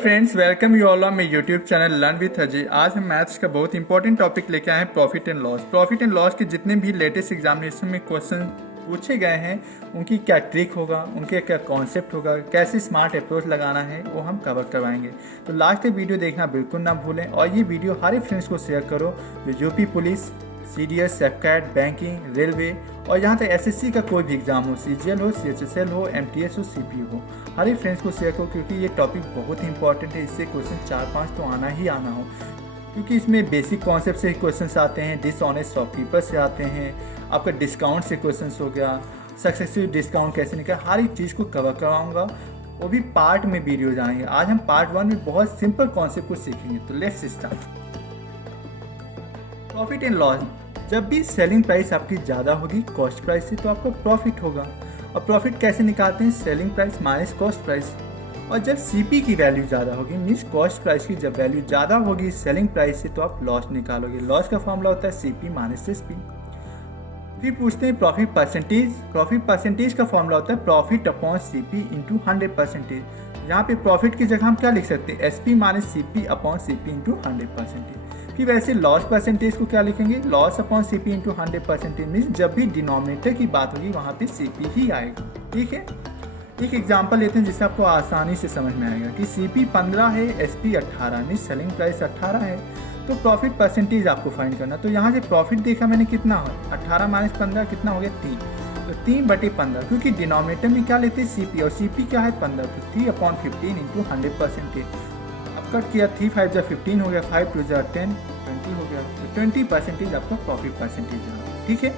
Friends, welcome you all on my YouTube channel learn with Ajay. आज हम maths का बहुत इंपॉर्टेंट टॉपिक लेके आए हैं, profit and loss. Profit and loss के जितने भी लेटेस्ट एग्जामिनेशन में क्वेश्चन पूछे गए हैं, उनकी क्या ट्रिक होगा, उनके क्या कॉन्सेप्ट होगा, कैसे स्मार्ट अप्रोच लगाना है, वो हम कवर करवाएंगे। तो लास्ट तक वीडियो देखना बिल्कुल ना भूलें और ये वीडियो हर फ्रेंड्स को शेयर करो जो यूपी पुलिस, CDS, सेपकैट, बैंकिंग, रेलवे और यहाँ तक SSC का कोई भी एग्जाम हो, CGL हो, CHSL हो, MTS हो, CPU हो, हर एक फ्रेंड्स को शेयर करो क्योंकि ये टॉपिक बहुत इंपॉर्टेंट है। इससे क्वेश्चन 4-5 तो आना ही आना हो, क्योंकि इसमें बेसिक कॉन्सेप्ट से क्वेश्चंस आते हैं, डिसऑनेस्ट शॉपकीपर से आते हैं, आपका डिस्काउंट से क्वेश्चंस हो गया, सक्सेसफुल डिस्काउंट कैसे निकला, हर एक चीज़ को कवर कराऊंगा। वो भी पार्ट में वीडियो जाएंगे। आज हम पार्ट 1 में बहुत सिंपल कॉन्सेप्ट को सीखेंगे। तो let's start. Profit and loss, जब भी सेलिंग प्राइस आपकी ज़्यादा होगी कॉस्ट प्राइस से तो आपका प्रॉफिट होगा। और प्रॉफिट कैसे निकालते हैं? Selling price minus cost price. और जब CP की वैल्यू ज़्यादा होगी, मीन्स कॉस्ट प्राइस की जब वैल्यू ज़्यादा होगी सेलिंग प्राइस से, तो आप लॉस निकालोगे। लॉस का फॉर्मूला होता है CP माइनस SP। फिर पूछते हैं प्रॉफिट परसेंटेज। प्रॉफिट परसेंटेज का फॉर्मूला होता है प्रॉफिट अपॉन CP इंटू 100%। यहाँ पे प्रॉफिट की जगह हम क्या लिख सकते हैं? SP minus CP upon CP into 100%। फिर वैसे लॉस परसेंटेज को क्या लिखेंगे? Loss upon CP into 100%। Means जब भी डिनोमिनेटर की बात होगी वहाँ पे CP ही आएगा। ठीक है, एक एग्जांपल लेते हैं जिससे आपको आसानी से समझ में आएगा कि CP 15 है, SP 18, मीन्स सेलिंग प्राइस 18 है, तो प्रॉफिट परसेंटेज आपको फाइंड करना। तो यहाँ से प्रॉफिट देखा मैंने कितना है, 18 माइनस 15 कितना हो गया? 3। तो 3/15, क्योंकि डिनोमिनेटर में क्या लेते हैं? CP, और CP क्या है? 15। तो 3/15 इंटू 100%। अब कट किया, 3 5 जा 15 हो गया, 5 2 जा 10, 20 हो गया। तो 20% आपका प्रॉफिट परसेंटेज है। ठीक है,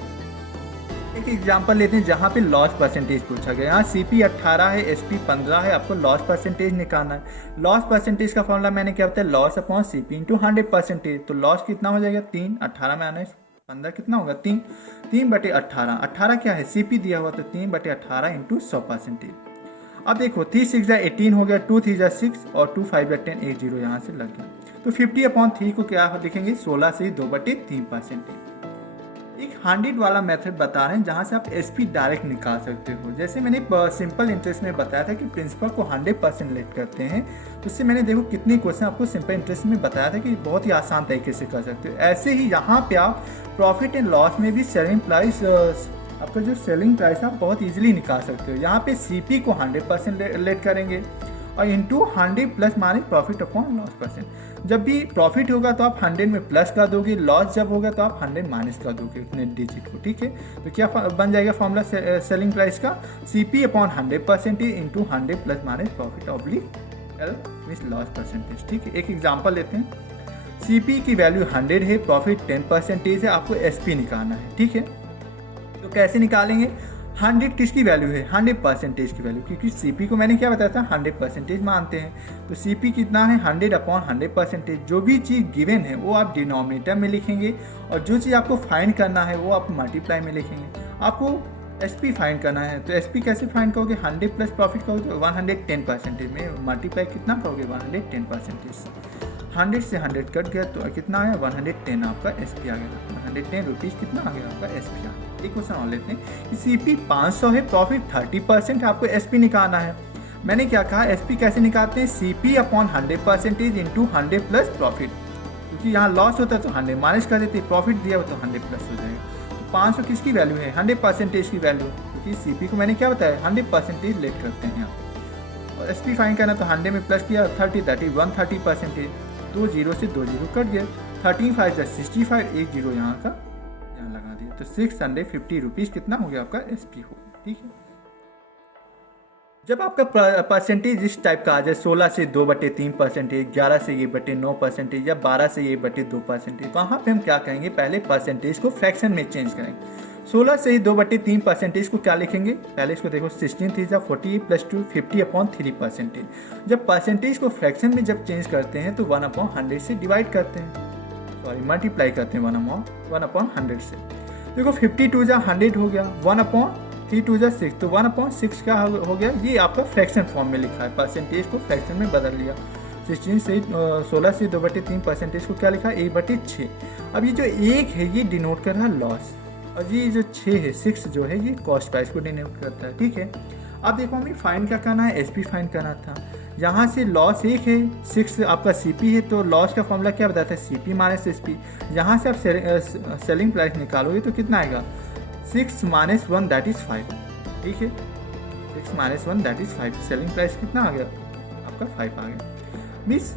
एक एग्जांपल लेते हैं जहाँ पे लॉस परसेंटेज पूछा गया। यहाँ CP 18 है, SP 15 है, आपको लॉस परसेंटेज निकालना है। लॉस परसेंटेज का फॉर्मूला मैंने क्या बताया? Loss upon CP into 100%। तो लॉस कितना हो जाएगा? 3। 18 माइनस 15 कितना होगा? 3। 3/18। 18 क्या है? CP दिया हुआ, तो 3/18 इंटू 100%। अब देखो, 3 6 जा 18 हो गया, 2 3 जा 6 और 2 5 जा 10, 8 0 यहाँ से लग गया। तो 50/3 को क्या लिखेंगे? 16 से 2/3%। एक 100 वाला मेथड बता रहे हैं जहाँ से आप SP डायरेक्ट निकाल सकते हो। जैसे मैंने सिंपल इंटरेस्ट में बताया था कि प्रिंसिपल को 100% लेट करते हैं, उससे मैंने देखो कितने क्वेश्चन आपको सिंपल इंटरेस्ट में बताया था कि बहुत ही आसान तरीके से कर सकते हो। ऐसे ही यहाँ पे आप प्रॉफिट एंड लॉस में भी सेलिंग प्राइस, आपका जो सेलिंग प्राइस आप बहुत ईजिली निकाल सकते हो। यहाँ पे CP को 100% लेट करेंगे और into 100 plus minus profit upon loss percent. जब भी प्रॉफिट होगा तो आप 100 में प्लस कर दोगे, लॉस जब होगा तो आप 100 माइनस कर दोगे उतने डिजिट को। ठीक है, तो क्या बन जाएगा फॉर्मूला सेलिंग प्राइस का? CP upon 100% into 100 plus minus profit oblique L means loss percentage. ठीक है, एक एग्जाम्पल लेते हैं। CP की वैल्यू 100 है, प्रॉफिट 10% है, आपको SP निकालना है। ठीक है, तो कैसे निकालेंगे? 100 किसकी वैल्यू है? 100% की वैल्यू, क्योंकि CP को मैंने क्या बताया था? 100% मानते हैं। तो CP कितना है? 100 अपॉन 100%। जो भी चीज़ गिवन है वो आप डिनोमिनेटर में लिखेंगे और जो चीज़ आपको फाइंड करना है वो आप मल्टीप्लाई में लिखेंगे। आपको SP फाइंड करना है, तो SP कैसे फाइंड करोगे? 100 प्लस प्रॉफिट करोगे 110% में मल्टीप्लाई कितना करोगे? 110%। 100 से 100 कट गया तो कितना आया? 110 आपका SP आ गया। 110 रुपीज़ कितना आ गया? आपका SP आ गया। एक क्वेश्चन और लेते हैं कि CP 500 है, प्रॉफिट 30%, आपको SP निकालना है। मैंने क्या कहा? SP कैसे निकालते हैं? CP upon 100% into 100 plus profit, क्योंकि यहाँ लॉस होता है तो 100 माइनस कर देते, प्रॉफिट दिया हो तो 100 प्लस हो जाएगा। तो 500 किसकी वैल्यू है? 100% की वैल्यू, क्योंकि CP को मैंने क्या बताया? 100% लेट करते हैं यहाँ। और SP फाइन करना तो 100 में प्लस किया, 130% 2 0 से 2 0 कट गया। 13 5 जा 65, 1 0 यहाँ का यहाँ लगा दिया, तो 650 रुपीज़ कितना हो गया? आपका SP हो। ठीक है, जब आपका परसेंटेज इस टाइप का आ जाए, 16 से 2/3%, 11 से 1/9% या 12 से 1/2%, वहाँ पे हम क्या करेंगे? पहले परसेंटेज को फ्रैक्शन में चेंज करेंगे। 16 से 2/3% को क्या लिखेंगे? पहले इसको देखो, 16 3 जा 40 प्लस 2 50/3%। जब परसेंटेज को फ्रैक्शन में जब चेंज करते हैं तो 1/100 से डिवाइड करते हैं, सॉरी मल्टीप्लाई करते हैं 1/100 से। देखो 52 जा 100 हो गया, 1/3 2 जा 6, तो 1/6 क्या हो गया? ये आपका फ्रैक्शन फॉर्म में लिखा है, परसेंटेज को फ्रैक्शन में बदल लिया। 16 से 2/3% को क्या लिखा? 1/6। अब ये जो 1 है ये डिनोट कर रहा है लॉस, और ये जो 6 है 6 जो है ये कॉस्ट प्राइस को डिनोट करता है। ठीक है, अब देखो हमें फाइंड क्या करना है? SP फाइंड करना था। यहाँ से लॉस एक है, 6 आपका CP है, तो लॉस का फॉर्मूला क्या बताता है, CP माइनस SP। यहाँ से आप सेलिंग प्राइस निकालोगे तो कितना आएगा, 6 - 1 दैट इज़ 5। ठीक है, 6 - 1 दैट इज़ 5। सेलिंग प्राइस कितना आ गया आपका, 5 आ गया। मीन्स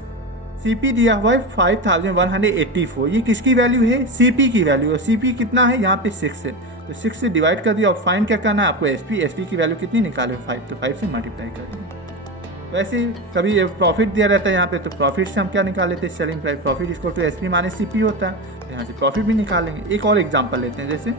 CP दिया हुआ है 5184। ये किसकी वैल्यू है, CP की वैल्यू है। CP कितना है, यहाँ पे 6 है, तो 6 से डिवाइड कर दिया। और फाइंड क्या करना है आपको, SP की वैल्यू कितनी निकाले, 5, तो 5 से मल्टीप्लाई कर दिया। वैसे कभी प्रॉफिट दिया रहता है यहाँ पे, तो प्रॉफिट से हम क्या निकाल लेते हैं, सेलिंग प्राइस। प्रॉफिट इसको तो SP - CP होता है, तो यहाँ से प्रॉफिट भी निकालेंगे। एक और एग्जांपल लेते हैं, जैसे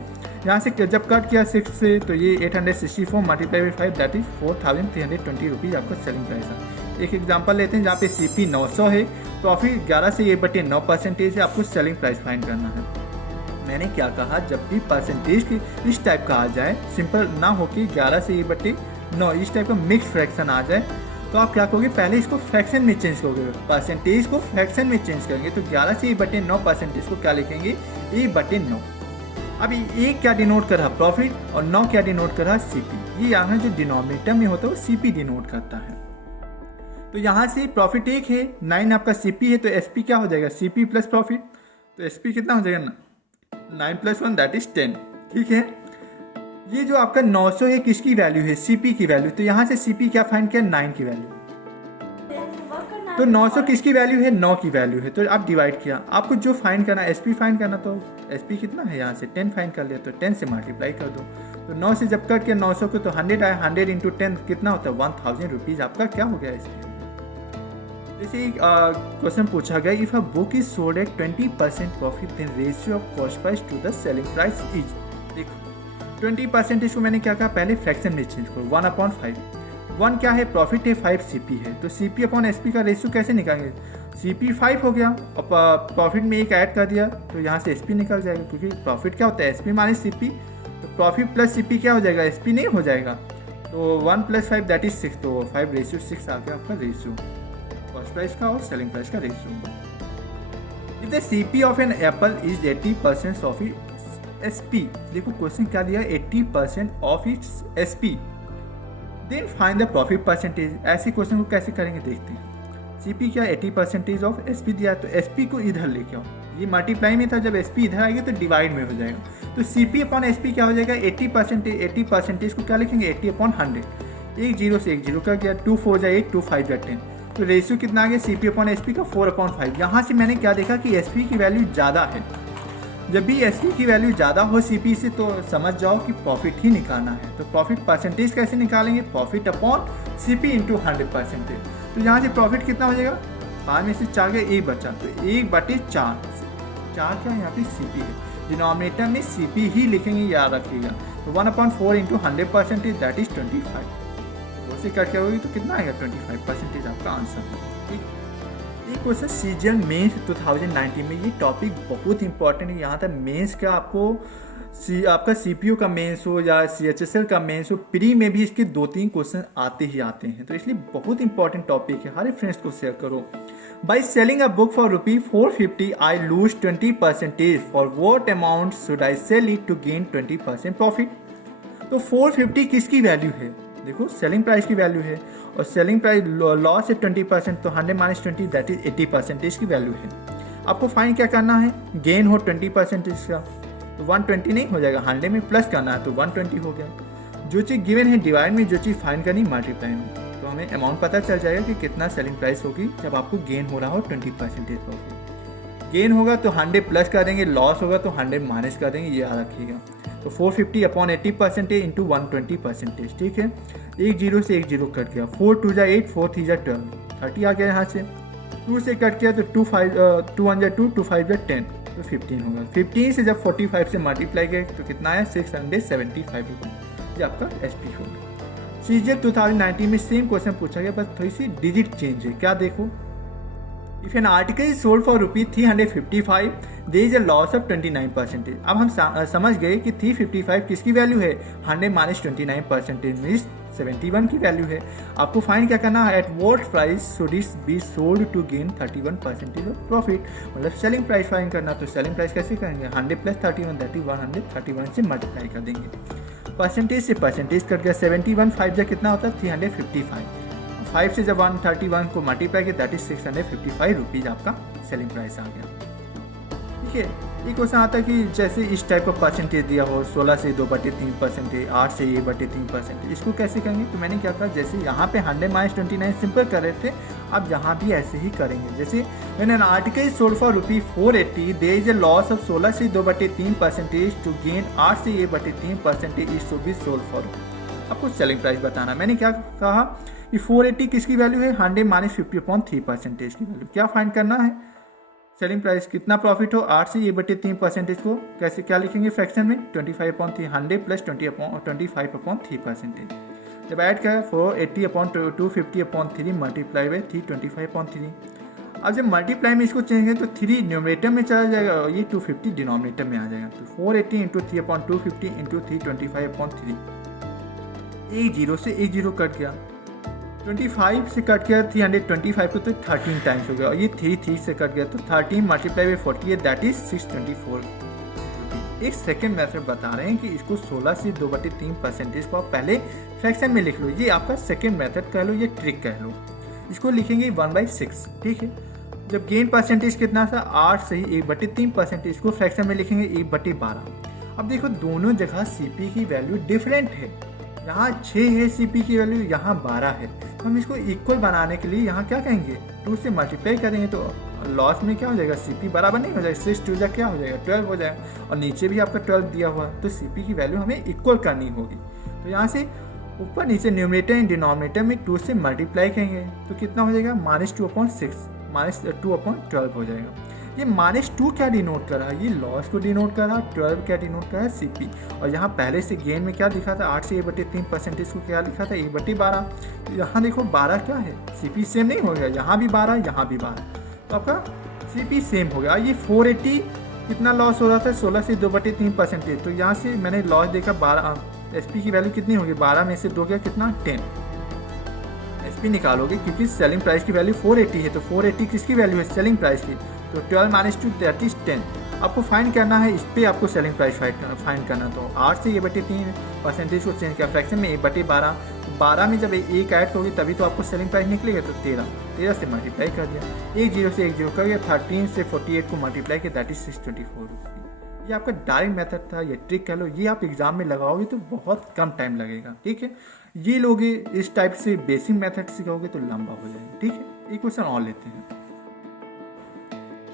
यहाँ से जब कट किया 6 से, तो ये 864 multiply by 5 that is 4320 rupees आपका सेलिंग प्राइस है। एक एग्जांपल लेते हैं जहाँ पे CP 900 है, प्रॉफिट 11 से 1/9% है, आपको सेलिंग प्राइस फाइंड करना है। मैंने क्या कहा, जब भी परसेंटेज की इस टाइप का आ जाए, सिंपल ना हो कि 11 से 1/9 इस टाइप का मिक्स फ्रैक्शन आ जाए, तो आप क्या करोगे, पहले इसको फ्रैक्शन में चेंज करोगे, परसेंटेज को फ्रैक्शन में चेंज करेंगे। तो 11 से 1/9 परसेंटेज को क्या लिखेंगे, 1/9। अभी 1 क्या डिनोट कर रहा, प्रॉफिट, और 9 क्या डिनोट कर रहा, CP। ये यहाँ जो डिनोमिनेटर में होता है वो CP डिनोट करता है। तो यहाँ से प्रॉफिट 1 है, 9 आपका CP है, तो SP क्या हो जाएगा, CP प्लस प्रॉफिट। तो SP कितना हो जाएगा, 9 + 1 दैट इज 10। ठीक है, ये जो आपका 900 है किसकी वैल्यू है, CP की वैल्यू। तो यहाँ से CP क्या फाइंड किया, 9 की वैल्यू। तो 900 किसकी वैल्यू है, 9 की वैल्यू है, तो आप डिवाइड किया। आपको जो फाइंड करना है, SP फाइंड करना, तो SP कितना है, यहाँ से 10 फाइंड कर लिया, तो 10 से मल्टीप्लाई कर दो। तो 9 से जब कट किया 900 को, तो 100 आया, 100 × 10 कितना होता है, 1000 रुपीज़ आपका क्या हो गया SP। जैसे एक क्वेश्चन पूछा गया, if a book is sold at 20% profit, then ratio of cost price to the selling price is. देखो 20% इसको मैंने क्या कहा, पहले फ्रैक्शन में चेंज करो, 1/5। 1 क्या है, प्रॉफिट है, 5 CP है, तो CP/SP का रेशियो कैसे निकालेंगे, CP 5 हो गया और प्रॉफिट में 1 ऐड कर दिया, तो यहाँ से SP निकल जाएगा, क्योंकि प्रॉफिट क्या होता है, SP - CP। तो प्रॉफिट प्लस CP क्या हो जाएगा, SP नहीं हो जाएगा। तो 1 + 5 दैट इज 6, तो 5:6 आ गया आपका रेशियो, कॉस्ट प्राइस का और सेलिंग प्राइस का ratio. If the CP of an apple is 80% of its SP, देखो क्वेश्चन क्या दिया, 80% of its SP, then find the profit percentage. ऐसे क्वेश्चन को कैसे करेंगे देखते हैं। CP क्या 80% ऑफ SP दिया है, तो SP को इधर लेके आओ, ये मल्टीप्लाई में था, जब SP इधर आएगी तो डिवाइड में हो जाएगा। तो CP/SP क्या हो जाएगा, 80% को क्या लिखेंगे, 80/100। 1 0 से 1 0 का गया, 2 4 जा 8, 2 5 जा 10, तो रेशियो कितना आ गया, CP/SP का 4/5। यहाँ से मैंने क्या देखा कि SP की वैल्यू ज़्यादा है। जब भी SP की वैल्यू ज़्यादा हो CP से, तो समझ जाओ कि प्रॉफिट ही निकालना है। तो प्रॉफिट परसेंटेज कैसे निकालेंगे, प्रॉफिट अपॉन CP × 100%। तो यहाँ से प्रॉफिट कितना हो जाएगा, 5 में से 4 गया, 1 बचा, तो 1/4। 4 क्या यहाँ पे CP है, डिनोमिनेटर में CP ही लिखेंगे, याद रखिएगा। तो 1/4 × 100% दैट इज 25। दो से कट करोगे तो कितना आएगा, 25% आपका आंसर है। ठीक, ये क्वेश्चन CGL मेंस 2019 में, ये टॉपिक बहुत इंपॉर्टेंट है। यहाँ तक मेंस का आपको आपका CPU का मेंस हो या CHSL का मेंस हो, प्री में भी इसके 2-3 क्वेश्चन आते ही आते हैं, तो इसलिए बहुत इंपॉर्टेंट टॉपिक है। हर फ्रेंड्स को शेयर करो। By selling a book for ₹450 I lose 20%, for what amount should I sell it to gain 20% profit. तो 450 किसकी वैल्यू है, देखो सेलिंग प्राइस की वैल्यू है, और सेलिंग प्राइस लॉस है 20%, तो 100 - 20 दैट इज 80% की वैल्यू है। आपको फाइंड क्या करना है, गेन हो 20% का, तो 120 नहीं हो जाएगा, 100 में प्लस करना है, तो 120 हो गया। जो चीज़ गिवन है डिवाइड में, जो चीज़ फाइंड करनी मल्टीप्लाई में, तो हमें अमाउंट पता चल जाएगा कि कितना सेलिंग प्राइस होगी जब आपको गेन हो रहा हो 20% प्रॉफिट। गेन होगा तो 100 प्लस कर देंगे, लॉस होगा तो 100 माइनस कर देंगे, ये याद रखिएगा। तो 450/80% इंटू 120%। ठीक है, 1 0 से 1 0 कट गया, 4 2 जा 8, 4 3 जा 12, 30 आ गया। यहाँ से 2 से कट किया तो 2 1 जा 2, 2 5 जा 10, तो 15 होगा। 15 से जब 45 से मल्टीप्लाई किया तो कितना आया, 675 रुपये, ये आपका SP होगा। CGL 2019 में सेम क्वेश्चन पूछा गया, बस थोड़ी सी डिजिट चेंज है। क्या देखो, if an article is sold for ₹355, there is a loss of 29%। अब हम समझ गए कि 355 किसकी वैल्यू है, 100 - 29% मीन्स 71 की वैल्यू है। आपको फाइंड क्या करना है, at what price should it be sold to gain 31% of profit, मतलब सेलिंग प्राइस फाइंड करना। तो सेलिंग प्राइस कैसे करेंगे, 100 + 31 दैट इज 131 से मल्टीप्लाई कर देंगे। परसेंटेज से परसेंटेज कट गया, 71 5 जा कितना होता है, 355। 5 से जब 131 को मल्टीप्लाई किया दैट इज 655 रुपीज़ आपका सेलिंग प्राइस आ गया। ठीक है, ये क्वेश्चन आता है कि जैसे इस टाइप का परसेंटेज दिया हो 16 से 2/3%, 8 से 1/3%, इसको कैसे करेंगे? तो मैंने क्या कहा, जैसे यहाँ पे 100 - 29 सिंपल कर रहे थे, अब यहाँ भी ऐसे ही करेंगे। जैसे when an article is sold for ₹480 there is a loss of 16 से 2/3% टू गेन 8 से 1/3% is to be sold for. आपको सेलिंग प्राइस बताना। मैंने क्या कहा कि 480 किसकी वैल्यू है? 100 - 50/3% की वैल्यू। क्या फाइंड करना है? सेलिंग प्राइस कितना प्रॉफिट हो 8 से 1/3% को कैसे क्या लिखेंगे फ्रैक्शन में? 25/3 100 + 25/3%। जब ऐड करें 480/250/3 मल्टीप्लाई बाई 325/3। अब जब मल्टीप्लाई में इसको चेंज करें तो 3 न्यूमरेटर में चला जाएगा और ये 250 डिनोमिनेटर में आ जाएगा। तो 480 × 3/250 × 325/3। एक जीरो से एक जीरो कट गया, 25 से कट गया 325 को, तो 13 टाइम्स हो गया, और ये 3 से कट गया तो 13 मल्टीप्लाई बाई 48 दैट इज 624। एक सेकेंड मेथड बता रहे हैं कि इसको 16 से 2/3% को आप पहले फ्रैक्शन में लिख लो। ये आपका सेकेंड मेथड कह लो, ये ट्रिक कह लो। इसको लिखेंगे 1/6। ठीक है, जब गेन परसेंटेज कितना था 8 से 1/3%, इसको फ्रैक्शन में लिखेंगे 1/12। अब देखो दोनों जगह सीपी की वैल्यू डिफरेंट है, यहाँ 6 है सीपी की वैल्यू, यहाँ 12 है। तो हम इसको इक्वल बनाने के लिए यहाँ क्या कहेंगे 2 से मल्टीप्लाई करेंगे, तो लॉस में क्या हो जाएगा सीपी बराबर नहीं हो जाएगा, 6 2 जा क्या हो जाएगा 12 हो जाएगा, और नीचे भी आपका 12 दिया हुआ है, तो सीपी की वैल्यू हमें इक्वल करनी होगी। तो यहाँ से ऊपर नीचे न्यूमरेटर एंड डिनोमिनेटर में 2 से मल्टीप्लाई करेंगे तो कितना हो जाएगा -2/6 -2/12 हो जाएगा। ये -2 क्या डिनोट कर रहा है? ये लॉस को डिनोट कर रहा है। 12 क्या डिनोट कर रहा है? सीपी। और यहाँ पहले से गेन में क्या लिखा था 8 से 1/3% को क्या लिखा था 1/12। तो यहाँ देखो 12 क्या है, सीपी सेम नहीं हो गया, यहाँ भी 12 यहाँ भी 12, तो आपका सीपी सेम हो गया। ये 480 कितना लॉस हो रहा था 16 से 2/3%, तो यहाँ से मैंने लॉस देखा 12, एसपी की वैल्यू कितनी होगी 12 में से 2 गया कितना 10 एसपी निकालोगे, क्योंकि सेलिंग प्राइस की वैल्यू 480 है, तो 480 किसकी वैल्यू है सेलिंग प्राइस की, तो 12 - 2 दैट इज 10। आपको फाइंड करना है, इस पर आपको सेलिंग प्राइस फाइंड करना। तो 8 से 1/3% को चेंज किया फ्रैक्शन में 1/12, 12 में जब एक ऐड करोगे तभी तो आपको सेलिंग प्राइस निकलेगा, तो 13 से मल्टीप्लाई कर दिया, एक जीरो से एक जीरो कर दिया, 13 से 48 को मल्टीप्लाई किया दैट इज 624 रुपीज़। ये आपका डायरेक्ट मेथड था, ये ट्रिक कह लो, ये आप एग्जाम में लगाओगे तो बहुत कम टाइम लगेगा। ठीक है, ये लोग इस टाइप से बेसिक मेथड सिखाओगे तो लंबा हो जाएगा। ठीक है, एक क्वेश्चन और लेते हैं।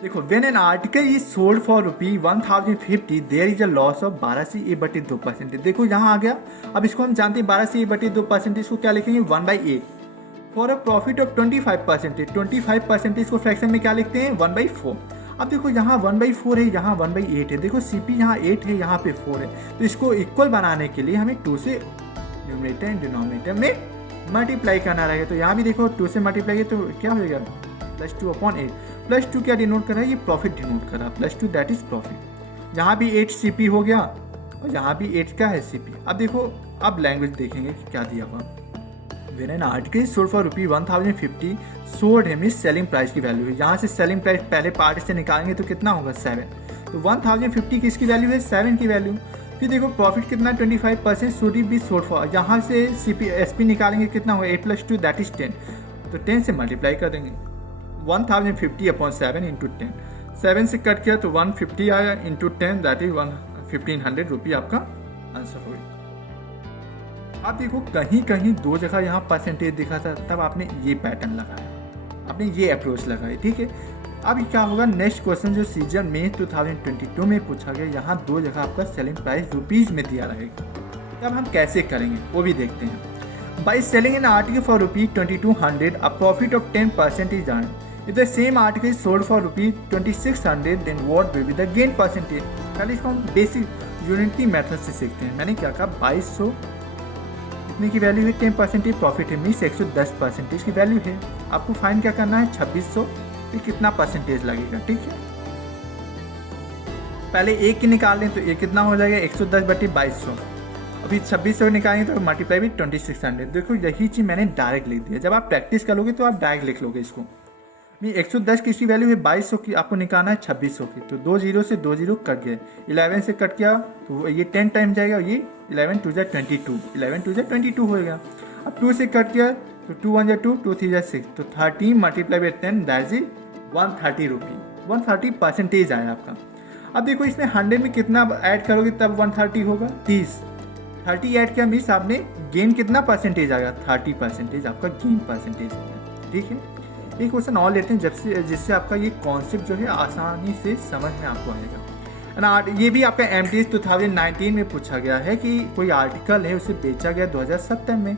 देखो when an article is sold for ₹1050 there is a loss of 12 से 1/2%। देखो यहाँ आ गया। अब इसको हम जानते हैं 12 से 1/2%, इसको क्या लिखेंगे 1/8। फॉर अ प्रॉफिट ऑफ 25%, 25% को फ्रैक्शन में क्या लिखते हैं 1/4। अब देखो यहाँ 1/4 है, यहाँ 1/8 है। देखो सीपी यहाँ 8 है, यहाँ पे 4 है, तो इसको इक्वल बनाने के लिए हमें 2 से न्यूमरेटर एंड डिनोमिनेटर में मल्टीप्लाई करना रहेगा। तो यहाँ भी देखो 2 से मल्टीप्लाई किया तो क्या हो जाएगा +2/8। +2 क्या डिनोट कर रहा है, ये प्रॉफिट डिनोट कर रहा है, +2 दैट इज प्रॉफिट। यहाँ भी 8 सीपी हो गया और यहाँ भी 8 क्या है सीपी। अब देखो अब लैंग्वेज देखेंगे कि क्या दिया हुआ। When an article sold for ₹1050 sold है मीन्स सेलिंग प्राइस की वैल्यू है। यहाँ से सेलिंग प्राइस पहले पार्ट से निकालेंगे तो कितना होगा 7। तो 1050 किसकी वैल्यू है 7 की वैल्यू। फिर देखो प्रॉफिट कितना 25% शुड बी सोल्ड फॉर। यहाँ से सीपी एसपी निकालेंगे कितना होगा 8 + 2 दैट इज 10। तो 10 से मल्टीप्लाई कर देंगे 1050/7 × 10। 7 से कट किया तो 150 आया × 10 दैट इज 1500 रुपये आपका आंसर हो गया। आप देखो कहीं कहीं 2 जगह यहाँ परसेंटेज दिखा था, तब आपने ये पैटर्न लगाया, आपने ये अप्रोच लगाई। ठीक है, अब क्या होगा नेक्स्ट क्वेश्चन जो सीजन में 2022 में पूछा गया, यहाँ 2 जगह आपका सेलिंग प्राइस रुपीज़ में दिया रहेगा। तब हम कैसे करेंगे वो भी देखते हैं। By selling an article for ₹2200 a profit of 10% is earn. If the same article is sold for ₹2600 then what will be the gain percentage? पहले इसको हम बेसिक यूनिटी मेथड से सीखते हैं। मैंने क्या कहा 2200 कितने की वैल्यू है 10% प्रॉफिट है मीन्स 110% की वैल्यू है। आपको फाइन क्या करना है 2600 फिर कितना परसेंटेज लगेगा। ठीक है, पहले एक की निकाल लें तो ये कितना हो जाएगा 110/2200। अभी 2600 निकालेंगे तो मल्टीप्लाई भी 2600। देखो यही चीज़ मैंने डायरेक्ट लिख दिया। जब आप प्रैक्टिस करोगे तो आप डायरेक्ट लिख लोगे इसको। 110 किसकी वैल्यू है 2200 की, आपको निकालना है 2600 की। तो 2 0 से 2 0 कट गए, 11 से कट गया तो ये 10 टाइम जाएगा, ये 11 2 जा 22, 11 2 जा 22 होएगा। अब 2 से कट गया तो 2 1 2, 2 3 6, तो 13 मल्टीप्लाई बाई 10 दैट इज 130 रुपी, 130% आया आपका। अब देखो इसमें 100 में कितना ऐड करोगे तब 130 होगा, 30 ऐड किया मीन्स आपने गेन कितना परसेंटेज आएगा, 30% आपका गेन परसेंटेज हो गया। ठीक है, एक क्वेश्चन और लेते हैं जिससे आपका ये कॉन्सेप्ट जो है आसानी से समझ में आपको आएगा। ये भी आपका MTS 2019 में पूछा गया है कि कोई आर्टिकल है उसे बेचा गया 2070 में,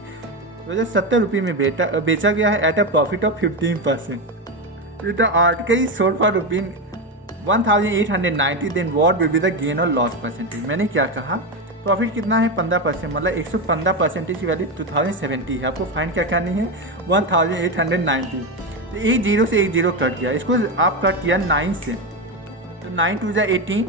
2070 रुपये में बेचा गया है at a profit of 15%। The article is sold for ₹1890, then what will be the gain और लॉस परसेंटेज। मैंने क्या कहा, प्रॉफिट कितना है 15%, मतलब 115% की वैल्यू 2070 है। आपको फाइंड क्या करनी है 1890, तो एक जीरो से एक जीरो कट गया, इसको आप कट किया 9 से, तो 9 2 जा 18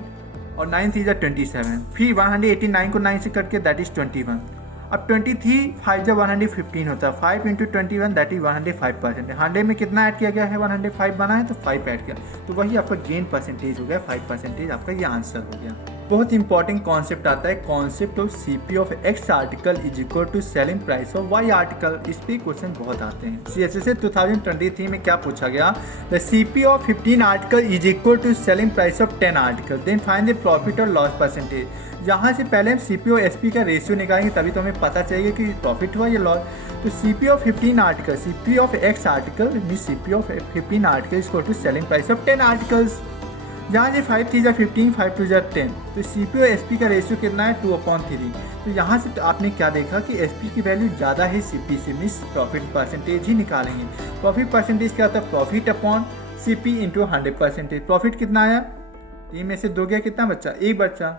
और 9 3 जा 27, फिर 189 को 9 से कट के दैट इज 21। अब 23 5 जा 115 होता है, 5 इंटू 21 दैट इज 105%। 100 में कितना ऐड किया गया है, 105 बना है तो 5 ऐड किया, तो वही आपका गेन परसेंटेज हो गया 5%, आपका ये आंसर हो गया। बहुत इंपॉर्टेंट कॉन्सेप्ट आता है, concept of CP of X article is equal to selling price of Y article. इस पे क्वेश्चन बहुत आते हैं। CSSA 2023 में क्या पूछा गया, the CP of 15 article is equal to selling price of 10 article, then find the profit और लॉस परसेंटेज। यहाँ से पहले हम CP और SP का रेशियो निकालेंगे, तभी तो हमें पता चलेगा कि प्रॉफिट हुआ या लॉस। तो CP of 15 article, CP of X article mean CP of 15 article is equal to selling price of 10 articles. यहाँ से 5 3 जा 15, 5 2 जा 10, तो CP और SP का रेशियो कितना है 2/3। तो यहाँ से आपने क्या देखा कि SP की वैल्यू ज़्यादा है CP से, मीन्स प्रॉफिट परसेंटेज ही निकालेंगे। प्रॉफिट परसेंटेज क्या होता है, profit upon CP into 100%। Profit कितना आया, 3 में से 2 गया, कितना बच्चा, 1 बच्चा,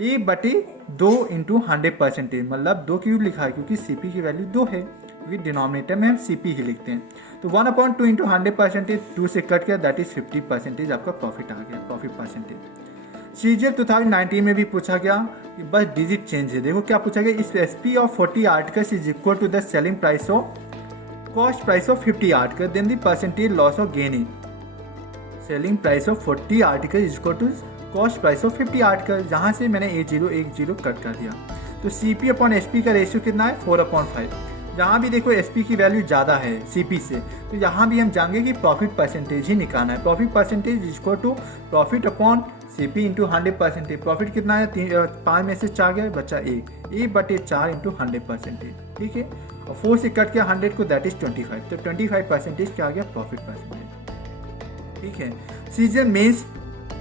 1/2 इंटू 100%, मतलब 2 क्यों लिखा है, क्योंकि CP की वैल्यू 2 है, क्योंकि डिनोमिनेटर में हम CP ही लिखते हैं। तो 1/2 इंटू 100%, 2 से कट किया दैट इज 50%, आपका प्रॉफिट आ गया, प्रॉफिट परसेंटेज। CGL 2019 में भी पूछा गया, बस डिजिट चेंज है। देखो क्या पूछा गया, इस SP of 40 articles is equal to the selling price of cost price of 50 article, then the percentage loss of gain in selling price of 40 article is equal to cost price of 50 article. जहाँ से मैंने 1 0 cut कर दिया, तो CP upon SP का ratio कितना है 4/5। जहाँ भी देखो SP की वैल्यू ज़्यादा है CP से, तो यहाँ भी हम जानेंगे कि प्रॉफिट परसेंटेज ही निकालना है। Profit percentage is equal to profit upon CP into 100%। Profit कितना है, 5 में से 4 गया बचा 1/4 इंटू 100%। ठीक है, और 4 से कट किया 100 को दैट इज 25, तो 25% क्या आ गया प्रॉफिट परसेंटेज। ठीक है, सीजन मेंस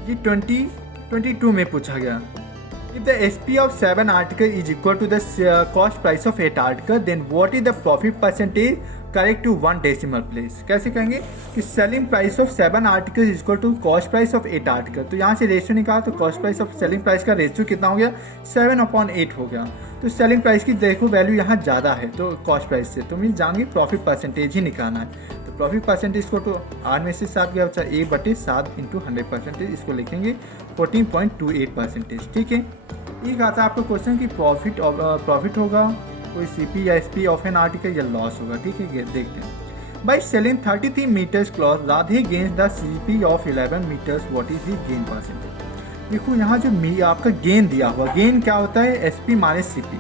ये 2022 में पूछा गया, if the SP of 7 article is equal to the cost price of 8 article, then what is the profit percentage correct to 1 decimal place। कैसे कहेंगे कि selling price of 7 article is equal to cost price of 8 article. तो यहाँ से ratio निकाला, तो cost price of selling price का ratio कितना हो गया 7/8 हो गया। तो सेलिंग प्राइस की देखो वैल्यू यहाँ ज़्यादा है तो कॉस्ट प्राइस से, तो मीन जाएंगे प्रॉफिट परसेंटेज ही निकालना है। तो प्रॉफिट परसेंटेज को तो 8 में से 7 गया बच्चा 1/7 इंटू 100%, इसको लिखेंगे 14.28%। ठीक है, एक आता है आपको क्वेश्चन कि प्रॉफिट होगा कोई CP या SP ऑफ एन आर्टिकल या लॉस होगा। ठीक है, देखते हैं। By selling 33 metres cloth Radhe gains the CP of 11 metres, what is the gain percentage. देखो यहाँ जो आपका गेन दिया हुआ, गेन क्या होता है SP माइनस CP।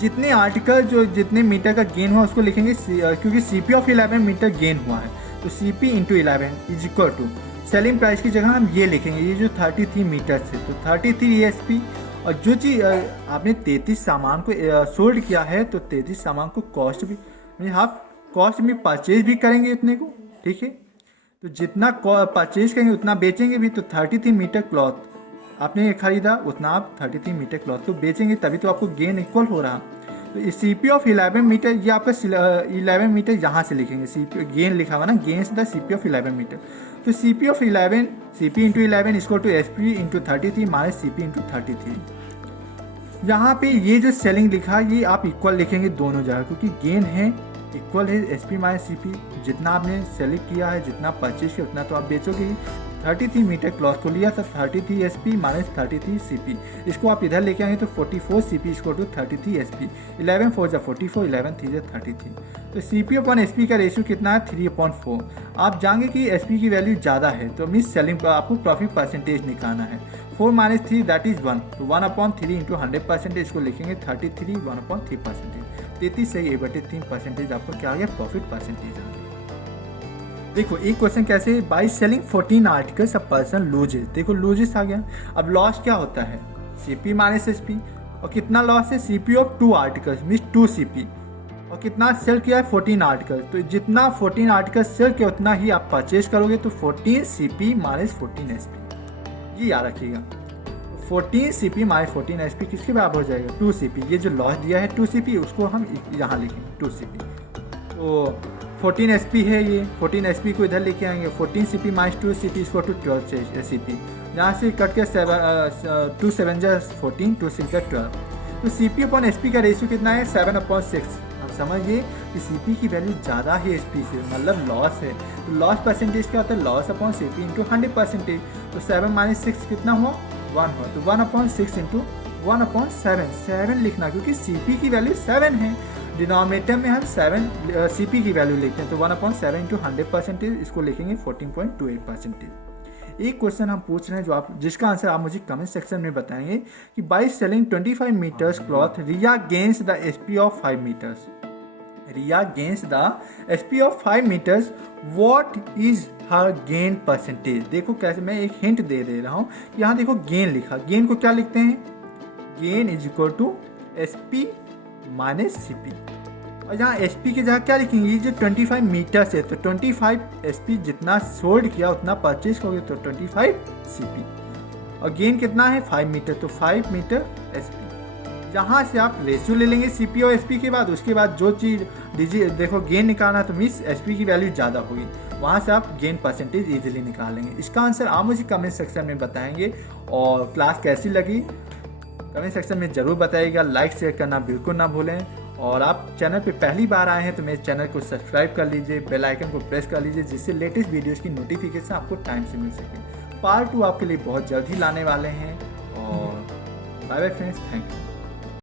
जितने आर्टिकल जो जितने मीटर का गेन हुआ उसको लिखेंगे, क्योंकि CP ऑफ 11 मीटर गेन हुआ है, तो CP into 11 is equal to selling price की जगह हम ये लिखेंगे, ये जो 33 मीटर थे तो 33 SP, और जो चीज़ आपने 33 सामान को सोल्ड किया है तो 33 सामान को कॉस्ट भी आप कॉस्ट में परचेज भी करेंगे इतने को। ठीक है, तो जितना परचेज करेंगे उतना बेचेंगे भी। तो 33 मीटर क्लॉथ आपने खरीदा, उतना आप 33 मीटर क्लॉथ को बेचेंगे, तभी तो आपको गेन इक्वल हो रहा। तो CP ऑफ 11 मीटर, ये आपका 11 मीटर यहाँ से लिखेंगे, CP गेन लिखा हुआ ना, gain the CP of 11 metre. तो CP ऑफ 11 CP इंटू 11 इसको to SP into 33 minus CP into 33। यहाँ पे ये जो सेलिंग लिखा ये आप इक्वल लिखेंगे दोनों जगह, क्योंकि गेन है इक्वल है SP माइनस CP। जितना आपने सेलेक्ट किया है, जितना परचेज किया उतना तो आप बेचोगे ही। 33 मीटर क्लॉथ को लिया था 33 SP माइनस 33 CP, इसको आप इधर लेके आएंगे तो 44 CP इसको टू 33 SP। 11 4 जा 44, 11 3 जा 33। तो CP अपॉन SP का रेशियो कितना है 3/4। आप जानेंगे कि SP की वैल्यू ज़्यादा है तो मीन सेलिंग आपको प्रॉफिट परसेंटेज निकालना है। 4 - 3 दैट इज 1, तो 1/3 इंटू 100% इसको लिखेंगे 33 1/3%। 33 से 1/3% आपको क्या आ गया, प्रॉफिट परसेंटेज आ गया। देखो एक क्वेश्चन कैसे, by selling 14 articles a person loses, देखो लूजेस आ गया। अब लॉस क्या होता है, CP माइनस SP, और कितना लॉस है, CP of 2 articles means 2 CP, और कितना सेल किया है 14 आर्टिकल, तो जितना 14 आर्टिकल सेल किया उतना ही आप परचेज करोगे, तो 14 CP माइनस 14 SP, ये याद रखिएगा। 14 CP माइनस 14 SP किसके बराबर हो जाएगा, 2 CP। ये जो लॉस दिया है 2 CP उसको हम यहाँ लिखेंगे 2 CP, तो 14 SP है, ये 14 SP को इधर लेके आएंगे, 14 CP माइनस 2 CP इसको टू 12 CP, यहाँ से कट के 2 7 14, 2 6 12, तो CP अपॉन SP का रेशियो कितना है, 7/6। आप समझ गए कि CP की वैल्यू ज़्यादा है SP से, मतलब लॉस है, तो लॉस परसेंटेज क्या होता है, लॉस अपॉन CP इंटू 100%, तो 7 माइनस 6 कितना हुआ, 1 हुआ, तो 1/6 इंटू 1/7, 7 लिखना क्योंकि CP की वैल्यू 7 है, डिनोमिनेटर में हम 7 CP की वैल्यू लिखते हैं, तो 1/7 इंटू 100%, इसको लिखेंगे 14.28%। एक क्वेश्चन हम पूछ रहे हैं जिसका आंसर आप मुझे कमेंट सेक्शन में बताएंगे कि by selling 25 metres cloth Riya gains the SP of 5 metres, Riya gains the SP of 5 metres, what is her gain percentage. देखो कैसे, मैं एक हिंट दे रहा हूँ, यहाँ देखो गेन लिखा, गेन को क्या लिखते हैं, gain is equal to SP minus CP, और यहाँ SP की जगह क्या लिखेंगे, ये जो 25 मीटर से, तो 25 SP जितना सोल्ड किया उतना परचेज करोगे, तो 25 CP, और गेन कितना है 5 मीटर, तो 5 मीटर SP। यहाँ से आप रेशियो ले लेंगे CP और SP के बाद, उसके बाद जो चीज़ देखो गेन निकालना, तो मीन्स SP की वैल्यू ज़्यादा होगी, वहाँ से आप गेन परसेंटेज इजीली निकाल लेंगे। इसका आंसर आप मुझे कमेंट सेक्शन में बताएंगे, और क्लास कैसी लगी कमेंट सेक्शन में ज़रूर बताइएगा, लाइक शेयर करना बिल्कुल ना भूलें, और आप चैनल पे पहली बार आए हैं तो मेरे चैनल को सब्सक्राइब कर लीजिए, बेल आइकन को प्रेस कर लीजिए, जिससे लेटेस्ट वीडियोस की नोटिफिकेशन आपको टाइम से मिल सके। पार्ट 2 आपके लिए बहुत जल्द ही लाने वाले हैं, और bye bye friends, thank you.